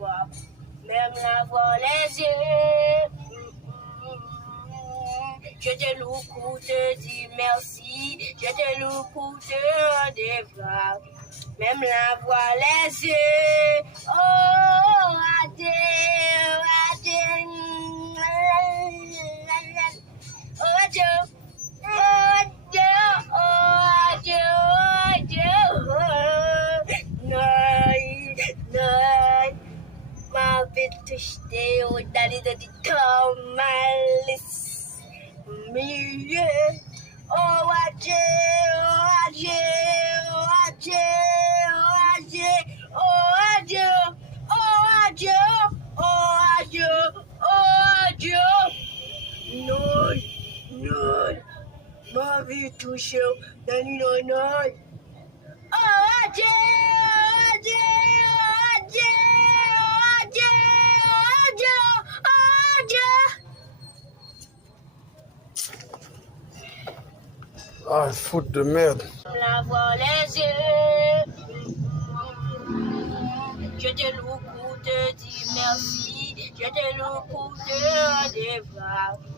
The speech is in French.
voir, même l'avoir les yeux. Je te loue pour te dire merci, je te loue pour te rendre voir, même l'avoir les yeux. Oh, adieu, adieu, oh, adieu, oh, adieu, oh, adieu, oh, adieu, non, ma vie touchée au dali de Thomas. Oh, adieu, oh, adieu, oh, adieu, oh, adieu, oh, adieu, oh, adieu, oh, adieu, oh, adieu. Non, ma vie touche, non, non. Oh, adieu, oh, adieu, oh, adieu, oh, adieu, oh, adieu, oh, adieu. Ah, faute de merde. L'avoir les yeux, je te loue pour te dire merci, je te loue pour te rendre voir.